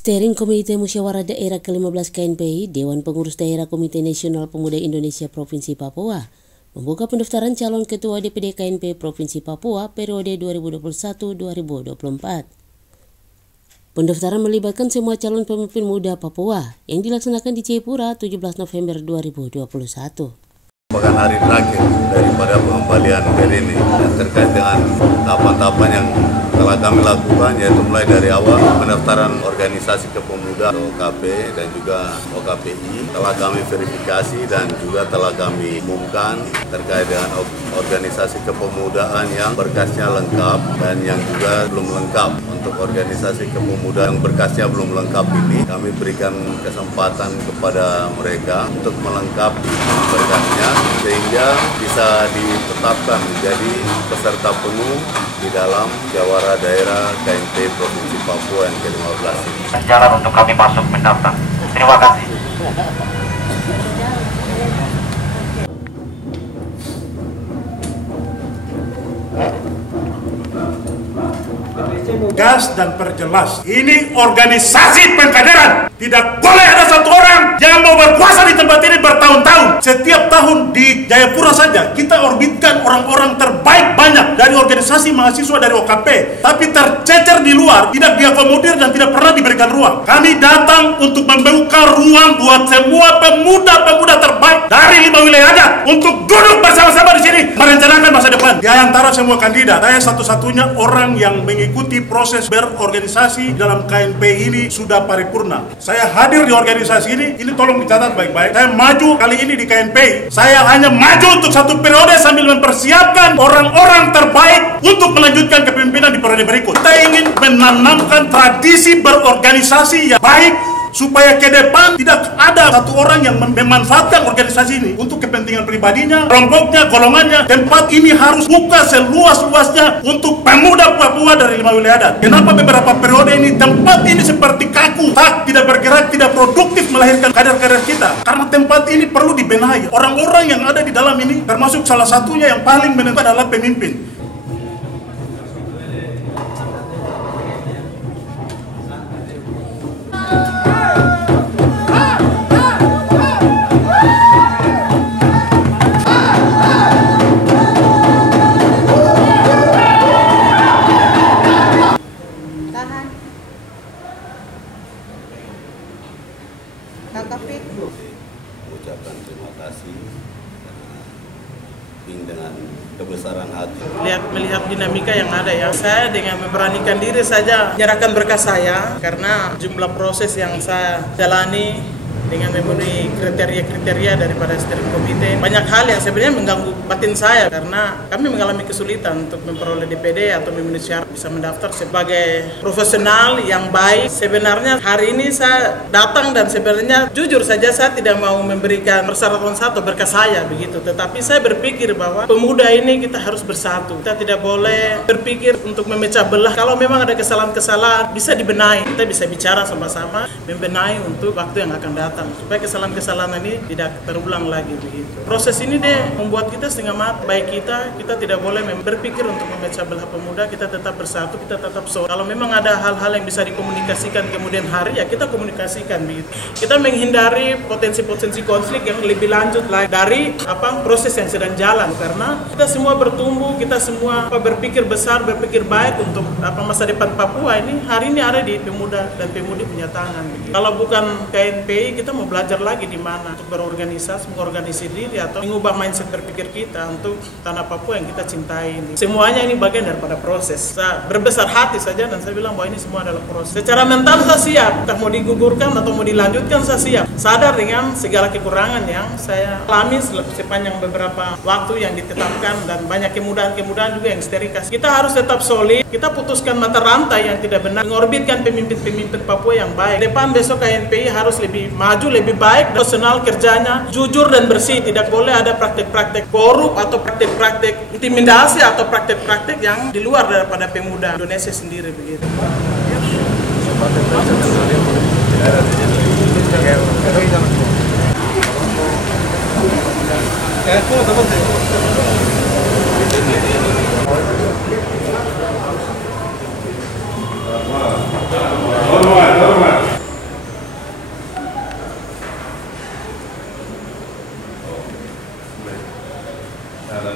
Steering Komite Musyawarah Daerah ke-15 KNPI, Dewan Pengurus Daerah Komite Nasional Pemuda Indonesia Provinsi Papua, membuka pendaftaran calon Ketua DPD KNPI Provinsi Papua periode 2021-2024. Pendaftaran melibatkan semua calon pemimpin muda Papua yang dilaksanakan di Jayapura 17 November 2021. Merupakan hari terakhir daripada pengembalian BER ini dan terkait dengan tahapan-tahapan yang telah kami lakukan, yaitu mulai dari awal pendaftaran organisasi kepemudaan OKP dan juga OKPI telah kami verifikasi dan juga telah kami umumkan terkait dengan organisasi kepemudaan yang berkasnya lengkap dan yang juga belum lengkap. Untuk organisasi kepemudaan yang berkasnya belum lengkap ini kami berikan kesempatan kepada mereka untuk melengkapi berkasnya sehingga bisa ditetapkan menjadi peserta penuh di dalam Musyawarah Daerah KNPI Provinsi Papua yang ke-15 ini. Jalan untuk kami masuk mendaftar. Terima kasih. Gas dan perjelas, ini organisasi pengkaderan. Tidak boleh ada satu orang yang mau berkuasa di tempat ini bertahun-tahun. Setiap tahun di Jayapura saja kita orbitkan orang-orang terbaik banyak dari organisasi mahasiswa dari OKP, tapi tercecer di luar, tidak diakomodir dan tidak pernah diberikan ruang. Kami datang untuk membuka ruang buat semua pemuda-pemuda terbaik dari 5 wilayah adat untuk duduk bersama-sama di sini merencanakan masa depan. Di antara semua kandidat, saya satu-satunya orang yang mengikuti proses berorganisasi dalam KNPI ini sudah paripurna. Saya hadir di organisasi ini tolong dicatat baik-baik. Saya maju kali ini di KNPI. Saya hanya maju untuk satu periode sambil mempersiapkan orang-orang terbaik untuk melanjutkan kepemimpinan di periode berikut. Kita ingin menanamkan tradisi berorganisasi yang baik supaya ke depan tidak ada satu orang yang memanfaatkan organisasi ini untuk kepentingan pribadinya, kelompoknya, golongannya. Tempat ini harus buka seluas-luasnya untuk pemuda Papua dari 5 wilayah adat. Kenapa beberapa periode ini tempat ini seperti kaku, tidak bergerak, tidak produktif melahirkan kader-kader kita? Karena tempat ini perlu dibenahi. Orang-orang yang ada di dalam ini termasuk salah satunya yang paling menentukan adalah pemimpin. Ucapkan terima kasih dengan kebesaran hati. Melihat dinamika yang ada ya, saya dengan memberanikan diri saja menyerahkan berkas saya karena jumlah proses yang saya jalani dengan memenuhi kriteria-kriteria daripada steering komite. Banyak hal yang sebenarnya mengganggu batin saya karena kami mengalami kesulitan untuk memperoleh DPD atau memenuhi syarat bisa mendaftar sebagai profesional yang baik. Sebenarnya hari ini saya datang dan sebenarnya jujur saja saya tidak mau memberikan persyaratan satu berkas saya begitu. Tetapi saya berpikir bahwa pemuda ini kita harus bersatu. Kita tidak boleh berpikir untuk memecah belah. Kalau memang ada kesalahan-kesalahan bisa dibenahi. Kita bisa bicara sama-sama membenahi untuk waktu yang akan datang, supaya kesalahan-kesalahan ini tidak terulang lagi begitu. Proses ini deh membuat kita setengah mati. Baik kita tidak boleh berpikir untuk memecah belah pemuda, kita tetap bersatu, kita tetap solid. Kalau memang ada hal-hal yang bisa dikomunikasikan kemudian hari ya kita komunikasikan begitu. Kita menghindari potensi-potensi konflik yang lebih lanjut lagi dari proses yang sedang jalan, karena kita semua bertumbuh, kita semua berpikir besar, berpikir baik untuk masa depan Papua ini hari ini ada di pemuda dan pemudi punya tangan begitu. Kalau bukan KNPI kita mau belajar lagi di mana untuk berorganisasi, mengorganisir diri atau mengubah mindset berpikir kita untuk tanah Papua yang kita cintai ini. Semuanya ini bagian daripada proses. Saya berbesar hati saja dan saya bilang bahwa ini semua adalah proses. Secara mental saya siap, entah mau digugurkan atau mau dilanjutkan saya siap. Sadar dengan segala kekurangan yang saya alami sepanjang beberapa waktu yang ditetapkan dan banyak kemudahan-kemudahan juga yang serikas. Kita harus tetap solid, kita putuskan mata rantai yang tidak benar, mengorbitkan pemimpin-pemimpin Papua yang baik. Depan besok KNPI harus lebih maju, lebih baik, profesional kerjanya, jujur dan bersih. Tidak boleh ada praktek-praktek korup atau praktek-praktek intimidasi atau praktek-praktek yang di luar daripada pemuda Indonesia sendiri begitu. Normal. Saya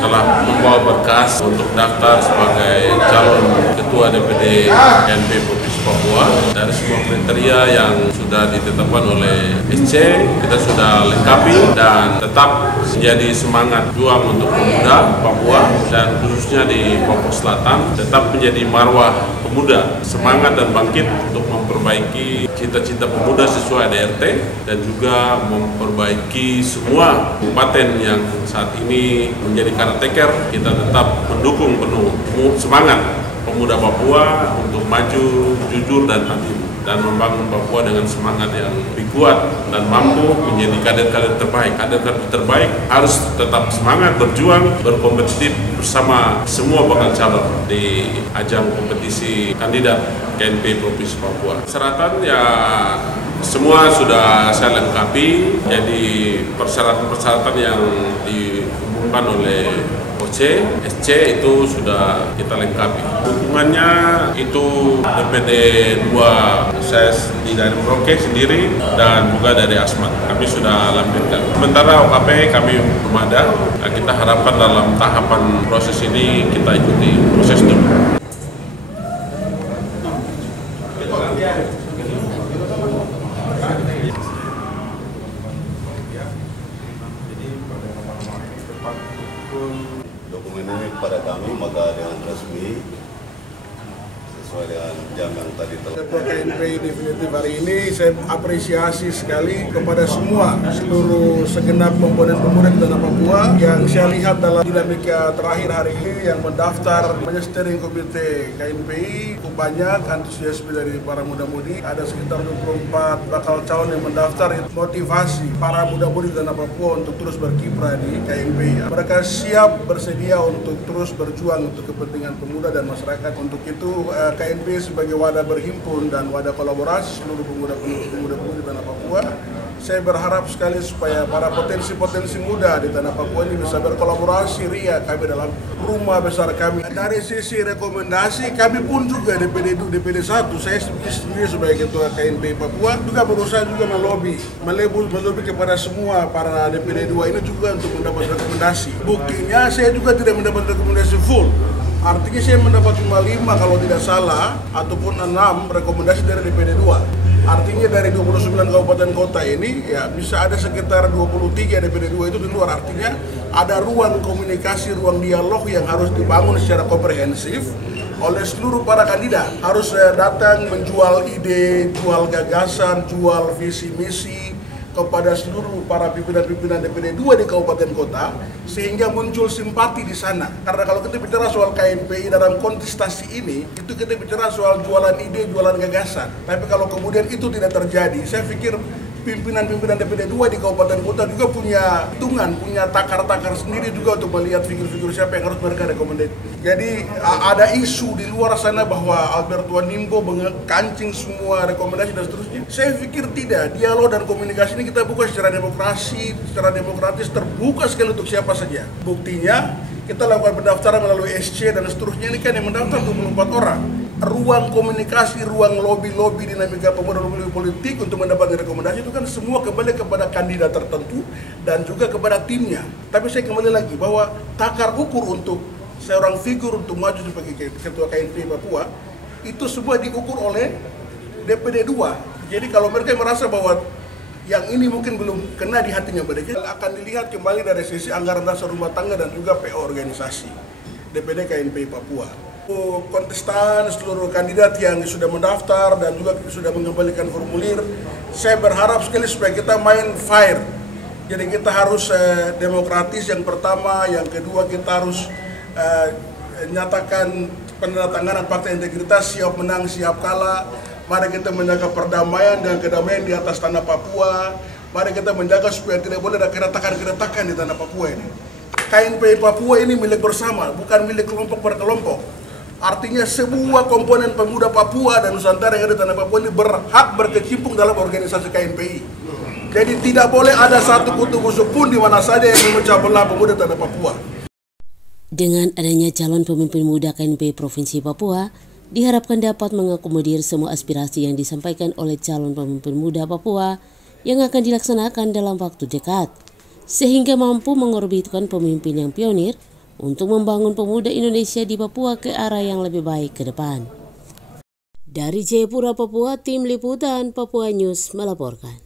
telah membawa berkas untuk daftar sebagai calon Ketua DPD KNP Provinsi Papua. Dari semua kriteria yang sudah ditetapkan oleh SC, kita sudah lengkapi dan tetap menjadi semangat juang untuk pemuda Papua dan khususnya di Papua Selatan tetap menjadi marwah pemuda, semangat dan bangkit untuk memperbaiki cita-cita pemuda sesuai ADRT dan juga memperbaiki semua kabupaten yang saat ini menjadi caretaker. Kita tetap mendukung penuh semangat pemuda Papua untuk maju, jujur dan adil dan membangun Papua dengan semangat yang lebih kuat dan mampu menjadi kader-kader terbaik. Kader-kader terbaik harus tetap semangat berjuang, berkompetitif bersama semua bakal calon di ajang kompetisi kandidat KNP Provinsi Papua. Persyaratan ya semua sudah saya lengkapi, jadi persyaratan-persyaratan yang diumumkan oleh OC, SC itu sudah kita lengkapi. Dukungannya itu DPD 2 saya dari Merauke sendiri dan juga dari Asmat. Kami sudah lampirkan. Sementara OKP kami belum ada. Nah, kita harapkan dalam tahapan proses ini kita ikuti proses dulu. Dokumen ini kepada kami maka dengan resmi sesuai dengan jam yang tadi telah. Ketua KNP definitif hari ini saya apresiasi sekali kepada semua seluruh segenap komponen pemuda di tanah Papua yang saya lihat dalam dinamika terakhir hari ini yang mendaftar steering komite KNPI cukup banyak antusiasme dari para muda-mudi. Ada sekitar 24 bakal calon yang mendaftar. Motivasi para muda-mudi di tanah Papua untuk terus berkiprah di KNPI. Mereka siap bersedia untuk terus berjuang untuk kepentingan pemuda dan masyarakat. Untuk itu KNPI sebagai wadah berhimpun dan wadah kolaborasi seluruh pemuda-pemudi di tanah Papua. Saya berharap sekali supaya para potensi-potensi muda di tanah Papua ini bisa berkolaborasi ria kami dalam rumah besar kami. Dari sisi rekomendasi kami pun juga DPD 1, saya sendiri sebagai Ketua KNP Papua juga berusaha juga melobi kepada semua para DPD 2 ini juga untuk mendapat rekomendasi. Buktinya saya juga tidak mendapat rekomendasi full. Artinya saya mendapat cuma 5 kalau tidak salah ataupun 6 rekomendasi dari DPD 2. Artinya dari 29 kabupaten kota ini ya bisa ada sekitar 23 DPD 2 itu di luar. Artinya ada ruang komunikasi, ruang dialog yang harus dibangun secara komprehensif oleh seluruh para kandidat. Harus datang menjual ide, jual gagasan, jual visi misi kepada seluruh para pimpinan-pimpinan DPD 2 di kabupaten kota sehingga muncul simpati di sana. Karena kalau kita bicara soal KNPI dalam kontestasi ini, itu kita bicara soal jualan ide, jualan gagasan. Tapi kalau kemudian itu tidak terjadi, saya pikir pimpinan-pimpinan DPD 2 di kabupaten kota juga punya hitungan, punya takar-takar sendiri juga untuk melihat figur-figur siapa yang harus mereka rekomendasi. Jadi ada isu di luar sana bahwa Alberto Nimbo mengkancing semua rekomendasi dan seterusnya. Saya pikir tidak. Dialog dan komunikasi ini kita buka secara demokratis, terbuka sekali untuk siapa saja. Buktinya kita lakukan pendaftaran melalui SC dan seterusnya, ini kan yang mendaftar 24 orang. Ruang komunikasi, ruang lobby dinamika pemuda lobby politik untuk mendapatkan rekomendasi itu kan semua kembali kepada kandidat tertentu dan juga kepada timnya. Tapi saya kembali lagi bahwa takar ukur untuk seorang figur untuk maju sebagai Ketua KNP Papua itu semua diukur oleh DPD 2. Jadi kalau mereka merasa bahwa yang ini mungkin belum kena di hatinya mereka, akan dilihat kembali dari sisi anggaran dasar rumah tangga dan juga PO organisasi DPD KNP Papua. Kontestan, seluruh kandidat yang sudah mendaftar dan juga sudah mengembalikan formulir, saya berharap sekali supaya kita main fair. Jadi kita harus demokratis yang pertama, yang kedua kita harus nyatakan penandatanganan fakta integritas, siap menang, siap kalah. Mari kita menjaga perdamaian dan kedamaian di atas tanah Papua. Mari kita menjaga supaya tidak boleh ada keretakan-keretakan di tanah Papua ini. KNP Papua ini milik bersama, bukan milik kelompok per kelompok. Artinya semua komponen pemuda Papua dan Nusantara yang ada di tanah Papua ini berhak berkecimpung dalam organisasi KNPI. Jadi tidak boleh ada satu kutu busuk pun di mana saja yang memecah belah pemuda tanah Papua. Dengan adanya calon pemimpin muda KNPI Provinsi Papua, diharapkan dapat mengakomodir semua aspirasi yang disampaikan oleh calon pemimpin muda Papua yang akan dilaksanakan dalam waktu dekat, sehingga mampu mengorbitkan pemimpin yang pionir untuk membangun pemuda Indonesia di Papua ke arah yang lebih baik ke depan. Dari Jayapura, Papua, Tim Liputan Papua News melaporkan.